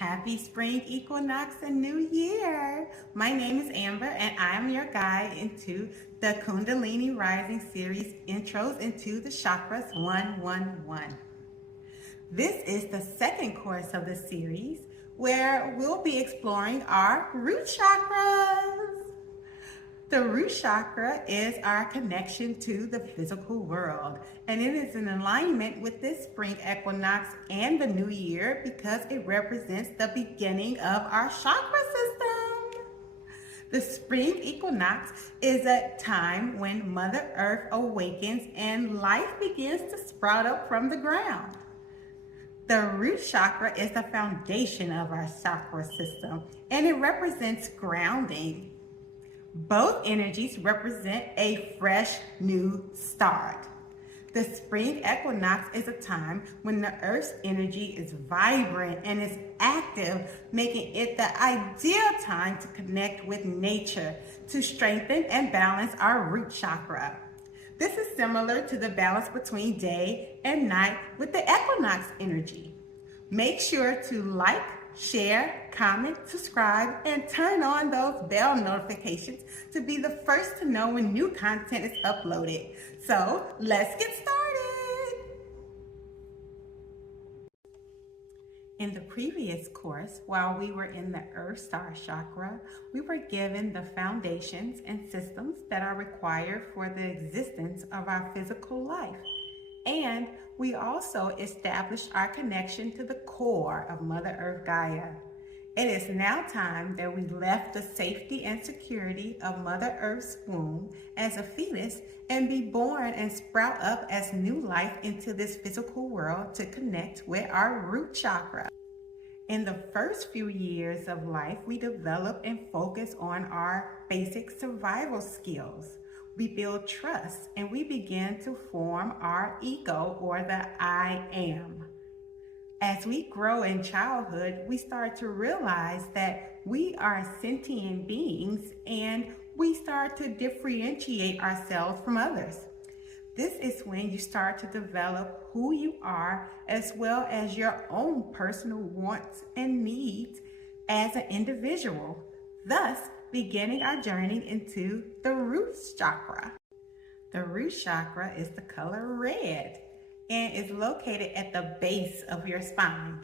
Happy Spring Equinox and New Year! My name is Amber and I am your guide into the Kundalini Rising series intros into the Chakras 111. This is the second course of the series where we'll be exploring our root chakras. The root chakra is our connection to the physical world, and it is in alignment with this spring equinox and the new year because it represents the beginning of our chakra system. The spring equinox is a time when Mother Earth awakens and life begins to sprout up from the ground. The root chakra is the foundation of our chakra system, and it represents grounding. Both energies represent a fresh new start. The spring equinox is a time when the Earth's energy is vibrant and is active, making it the ideal time to connect with nature to strengthen and balance our root chakra. This is similar to the balance between day and night with the equinox energy. Make sure to like, share, comment, subscribe, and turn on those bell notifications to be the first to know when new content is uploaded. So let's get started. In the previous course, while we were in the Earth Star Chakra, we were given the foundations and systems that are required for the existence of our physical life. And we also established our connection to the core of Mother Earth Gaia. It is now time that we left the safety and security of Mother Earth's womb as a fetus and be born and sprout up as new life into this physical world to connect with our root chakra. In the first few years of life, we develop and focus on our basic survival skills. We build trust and we begin to form our ego, or the I am. As we grow in childhood, we start to realize that we are sentient beings and we start to differentiate ourselves from others. This is when you start to develop who you are as well as your own personal wants and needs as an individual, thus beginning our journey into the root chakra. The root chakra is the color red and is located at the base of your spine.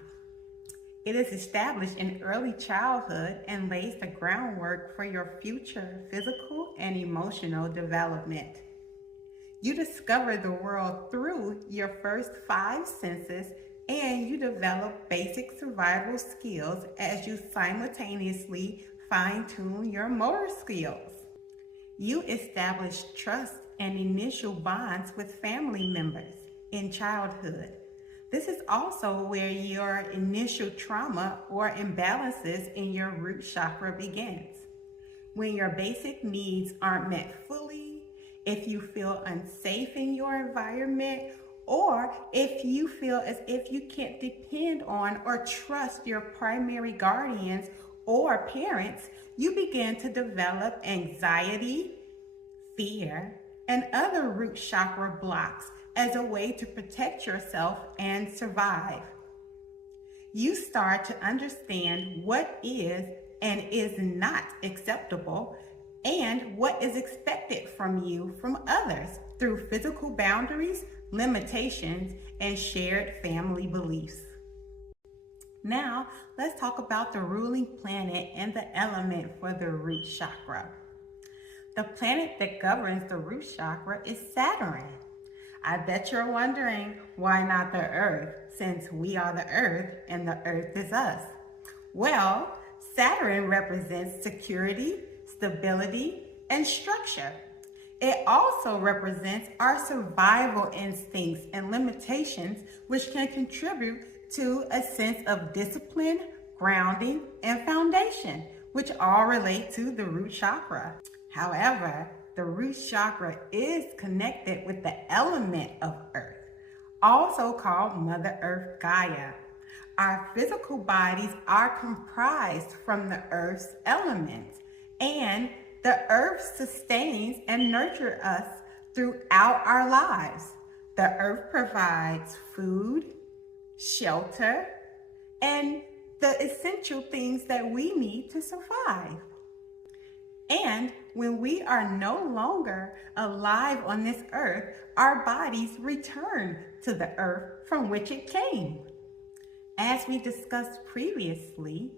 It is established in early childhood and lays the groundwork for your future physical and emotional development. You discover the world through your first 5 senses, and you develop basic survival skills as you simultaneously fine-tune your motor skills. You establish trust and initial bonds with family members in childhood. This is also where your initial trauma or imbalances in your root chakra begins. When your basic needs aren't met fully, if you feel unsafe in your environment, or if you feel as if you can't depend on or trust your primary guardians or parents, you begin to develop anxiety, fear, and other root chakra blocks as a way to protect yourself and survive. You start to understand what is and is not acceptable and what is expected from you from others through physical boundaries, limitations, and shared family beliefs. Now, let's talk about the ruling planet and the element for the root chakra. The planet that governs the root chakra is Saturn. I bet you're wondering, why not the Earth, since we are the Earth and the Earth is us? Well, Saturn represents security, stability, and structure. It also represents our survival instincts and limitations, which can contribute to a sense of discipline, grounding, and foundation, which all relate to the root chakra. However, the root chakra is connected with the element of Earth, also called Mother Earth Gaia. Our physical bodies are comprised from the Earth's elements, and the Earth sustains and nurtures us throughout our lives. The Earth provides food, shelter, and the the essential things that we need to survive. And when we are no longer alive on this earth, our bodies return to the earth from which it came. As we discussed previously,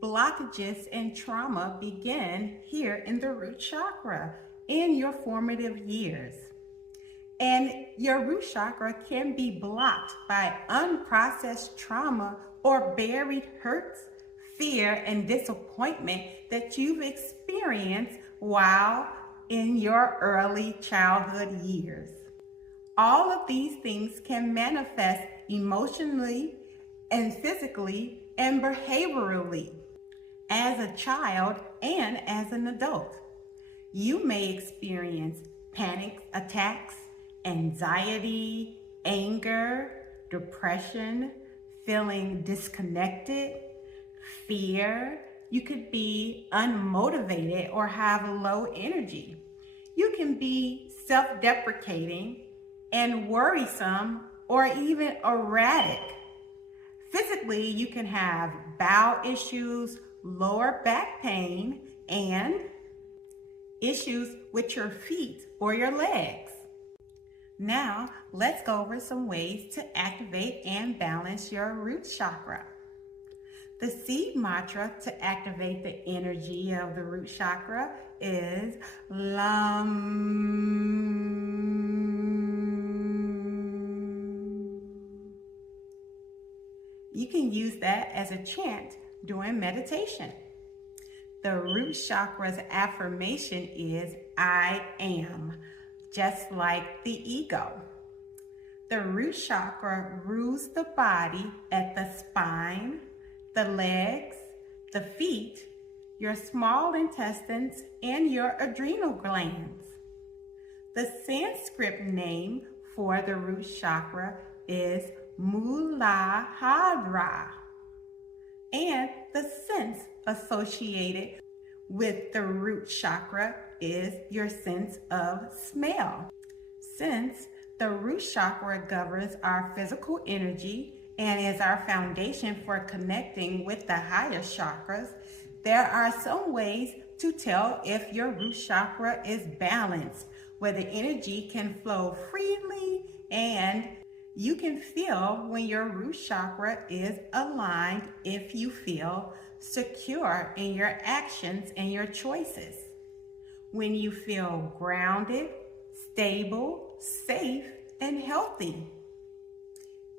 blockages and trauma begin here in the root chakra in your formative years. And your root chakra can be blocked by unprocessed trauma or buried hurts, fear, and disappointment that you've experienced while in your early childhood years. All of these things can manifest emotionally and physically and behaviorally as a child and as an adult. You may experience panic attacks, anxiety, anger, depression, feeling disconnected, fear. You could be unmotivated or have low energy. You can be self-deprecating and worrisome or even erratic. Physically, you can have bowel issues, lower back pain, and issues with your feet or your legs. Now, let's go over some ways to activate and balance your root chakra. The seed mantra to activate the energy of the root chakra is Lam. You can use that as a chant during meditation. The root chakra's affirmation is I am, just like the ego. The root chakra rules the body at the spine, the legs, the feet, your small intestines, and your adrenal glands. The Sanskrit name for the root chakra is Muladhara, and the sense associated with the root chakra is your sense of smell. Since the root chakra governs our physical energy and is our foundation for connecting with the higher chakras, there are some ways to tell if your root chakra is balanced, where the energy can flow freely and you can feel when your root chakra is aligned if you feel secure in your actions and your choices. When you feel grounded, stable, safe, and healthy.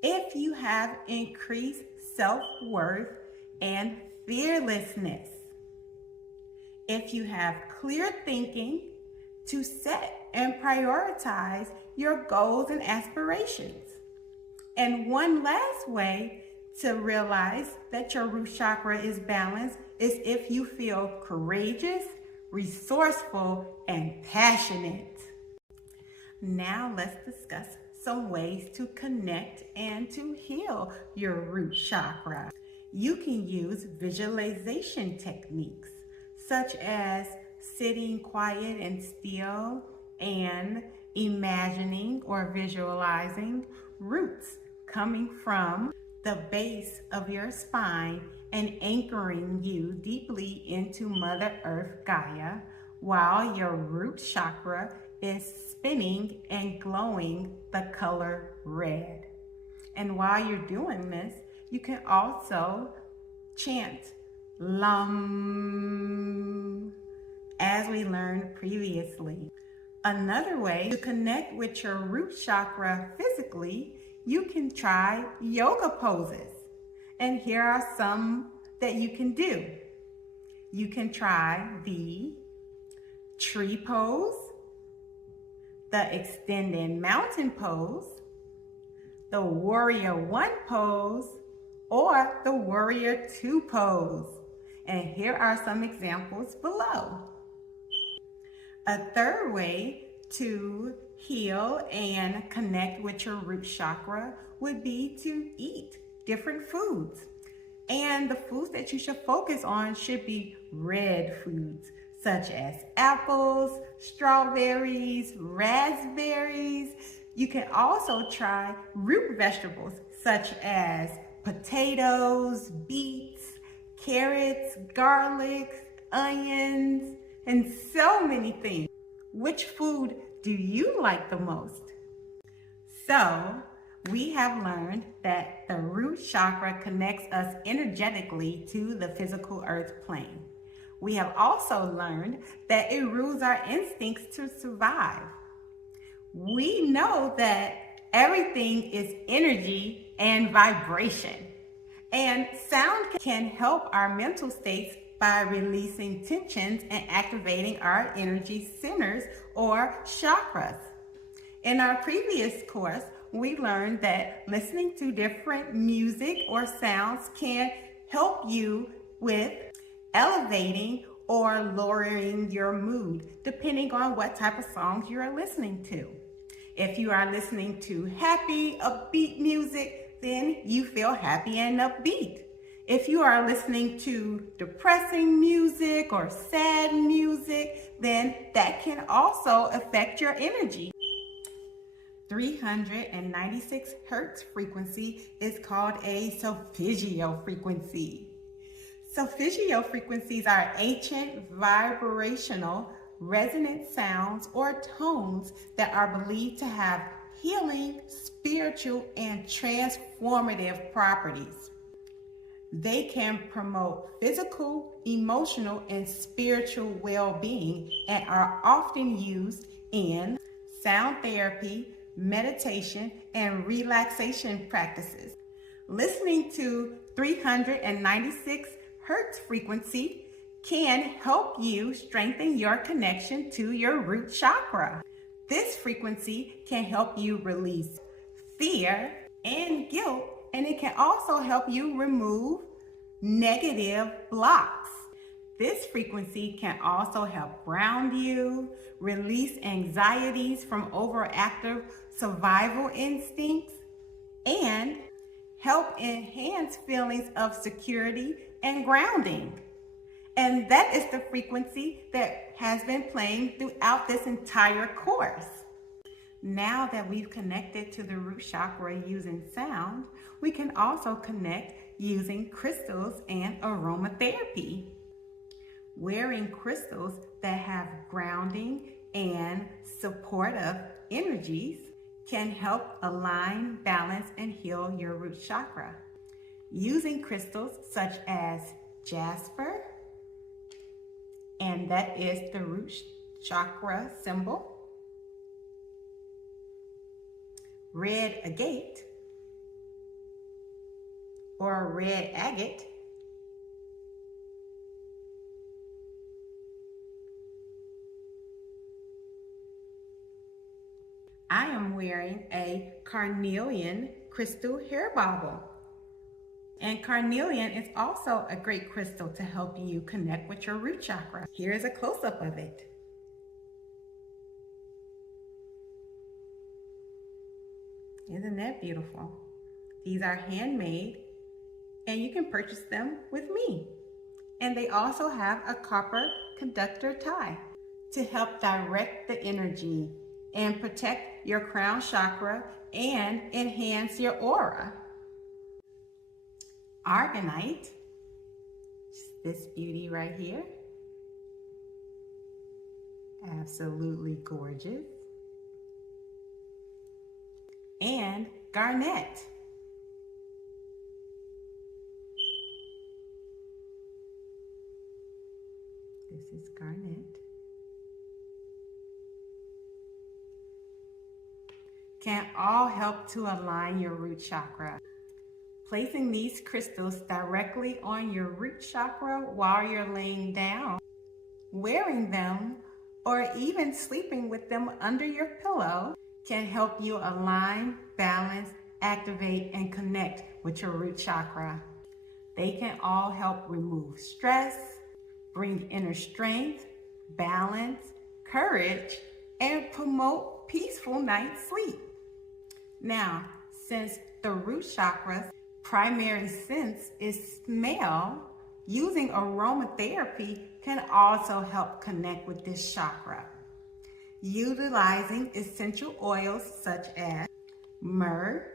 If you have increased self-worth and fearlessness. If you have clear thinking to set and prioritize your goals and aspirations. And one last way to realize that your root chakra is balanced is if you feel courageous, resourceful, and passionate. Now let's discuss some ways to connect and to heal your root chakra. You can use visualization techniques such as sitting quiet and still and imagining or visualizing roots coming from the base of your spine and anchoring you deeply into Mother Earth Gaia while your root chakra is spinning and glowing the color red. And while you're doing this, you can also chant Lam, as we learned previously. Another way to connect with your root chakra physically, you can try yoga poses. And here are some that you can do. You can try the tree pose, the extended mountain pose, the warrior 1 pose, or the warrior 2 pose. And here are some examples below. A third way to heal and connect with your root chakra would be to eat different foods. And the foods that you should focus on should be red foods, such as apples, strawberries, raspberries. You can also try root vegetables, such as potatoes, beets, carrots, garlic, onions, and so many things. Which food do you like the most? So, we have learned that the root chakra connects us energetically to the physical earth plane. We have also learned that it rules our instincts to survive. We know that everything is energy and vibration. And sound can help our mental states by releasing tensions and activating our energy centers or chakras. In our previous course, we learned that listening to different music or sounds can help you with elevating or lowering your mood, depending on what type of songs you are listening to. If you are listening to happy, upbeat music, then you feel happy and upbeat. If you are listening to depressing music or sad music, then that can also affect your energy. 396 hertz frequency is called a solfeggio frequency. Solfeggio frequencies are ancient vibrational resonant sounds or tones that are believed to have healing, spiritual, and transformative properties. They can promote physical, emotional, and spiritual well-being and are often used in sound therapy, meditation, and relaxation practices. Listening to 396 hertz frequency can help you strengthen your connection to your root chakra. This frequency can help you release fear and guilt, and it can also help you remove negative blocks. This frequency can also help ground you, release anxieties from overactive survival instincts, and help enhance feelings of security and grounding. And that is the frequency that has been playing throughout this entire course. Now that we've connected to the root chakra using sound, we can also connect using crystals and aromatherapy. Wearing crystals that have grounding and supportive energies can help align, balance, and heal your root chakra. Using crystals such as jasper, and that is the root chakra symbol, red agate or red agate, I am wearing a carnelian crystal hair bauble. And carnelian is also a great crystal to help you connect with your root chakra. Here is a close-up of it. Isn't that beautiful? These are handmade, and you can purchase them with me. And they also have a copper conductor tie to help direct the energy and protect your crown chakra and enhance your aura. Argonite, this beauty right here, absolutely gorgeous. And garnet. This is garnet. Can all help to align your root chakra. Placing these crystals directly on your root chakra while you're laying down, wearing them, or even sleeping with them under your pillow can help you align, balance, activate, and connect with your root chakra. They can all help remove stress, bring inner strength, balance, courage, and promote peaceful night's sleep. Now, since the root chakra's primary sense is smell, using aromatherapy can also help connect with this chakra. Utilizing essential oils such as myrrh,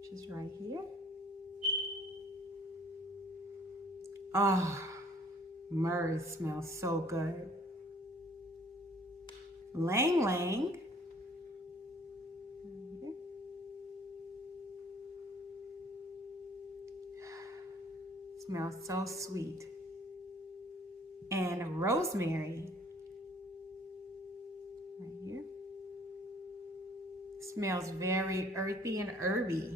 which is right here, Oh, myrrh smells so good. Lang Lang. Smells so sweet. And rosemary. Right here. Smells very earthy and herby.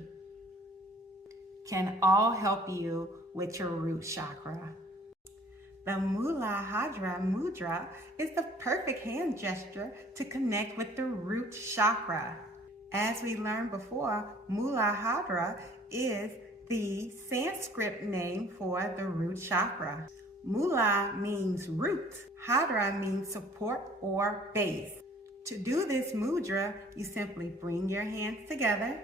Can all help you with your root chakra. The Muladhara Mudra is the perfect hand gesture to connect with the root chakra. As we learned before, Muladhara is the Sanskrit name for the root chakra. Mula means root. Hadra means support or base. To do this mudra, you simply bring your hands together,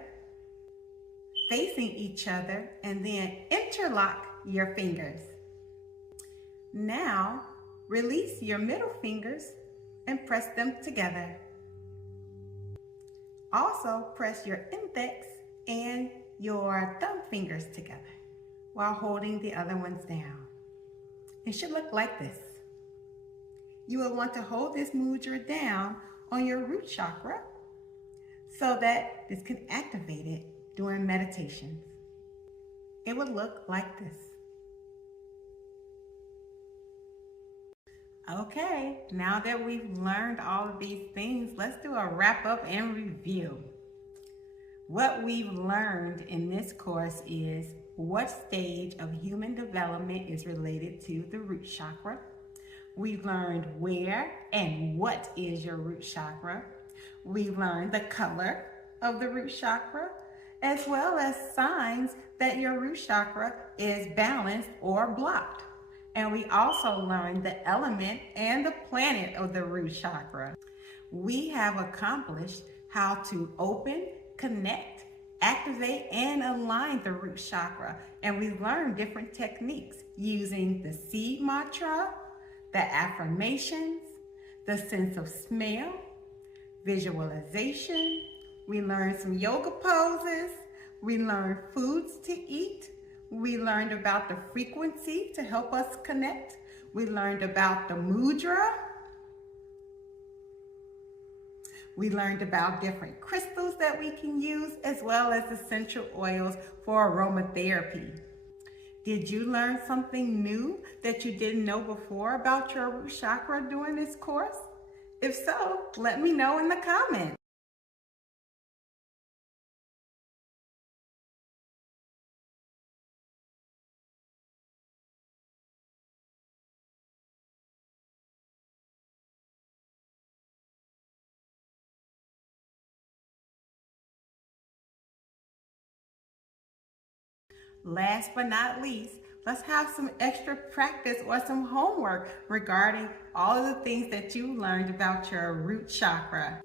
facing each other, and then interlock your fingers. Now, release your middle fingers and press them together. Also, press your index and your thumb fingers together while holding the other ones down. It should look like this. You will want to hold this mudra down on your root chakra so that this can activate it during meditations. It would look like this. Okay, now that we've learned all of these things, let's do a wrap up and review. What we've learned in this course is what stage of human development is related to the root chakra. We've learned where and what is your root chakra. We've learned the color of the root chakra, as well as signs that your root chakra is balanced or blocked. And we also learned the element and the planet of the root chakra. We have accomplished how to open, connect, activate, and align the root chakra. And we learned different techniques using the seed mantra, the affirmations, the sense of smell, visualization. We learned some yoga poses. We learned foods to eat. We learned about the frequency to help us connect. We learned about the mudra. We learned about different crystals that we can use, as well as essential oils for aromatherapy. Did you learn something new that you didn't know before about your root chakra during this course? If so, let me know in the comments. Last but not least, let's have some extra practice or some homework regarding all of the things that you learned about your root chakra.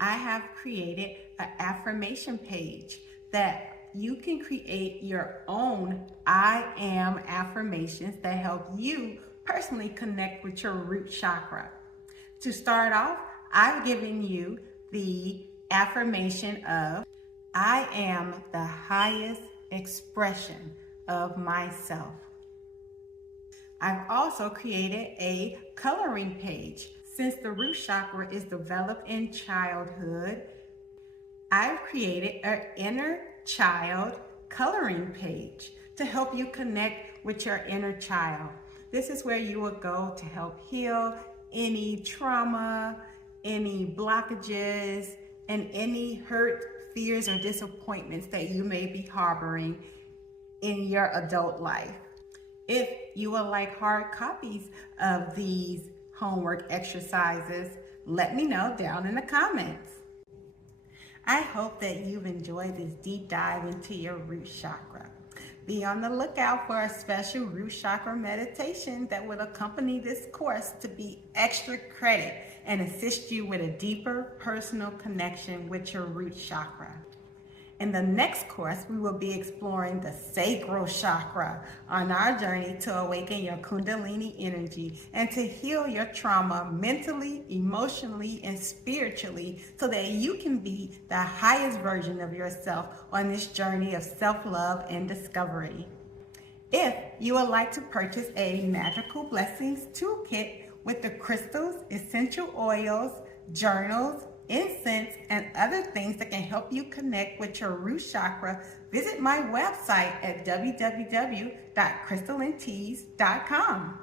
I have created an affirmation page that you can create your own I am affirmations that help you personally connect with your root chakra. To start off, I've given you the affirmation of I am the highest expression of myself. I've also created a coloring page. Since the root chakra is developed in childhood, I've created an inner child coloring page to help you connect with your inner child. This is where you will go to help heal any trauma, any blockages, and any hurt, fears, or disappointments that you may be harboring in your adult life. If you would like hard copies of these homework exercises, let me know down in the comments. I hope that you've enjoyed this deep dive into your root chakra. Be on the lookout for a special root chakra meditation that will accompany this course to be extra credit and assist you with a deeper personal connection with your root chakra. In the next course, we will be exploring the sacral chakra on our journey to awaken your Kundalini energy and to heal your trauma mentally, emotionally, and spiritually so that you can be the highest version of yourself on this journey of self-love and discovery. If you would like to purchase a Magical Blessings Toolkit with the crystals, essential oils, journals, incense, and other things that can help you connect with your root chakra, visit my website at www.crystallandteas.com.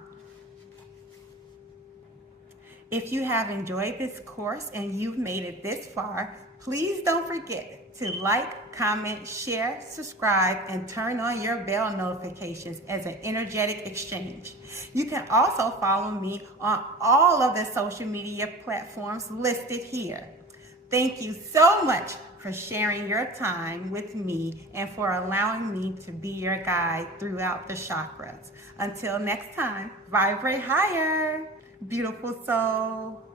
If you have enjoyed this course and you've made it this far, please don't forget to like, comment, share, subscribe, and turn on your bell notifications as an energetic exchange. You can also follow me on all of the social media platforms listed here. Thank you so much for sharing your time with me and for allowing me to be your guide throughout the chakras. Until next time, vibrate higher, beautiful soul.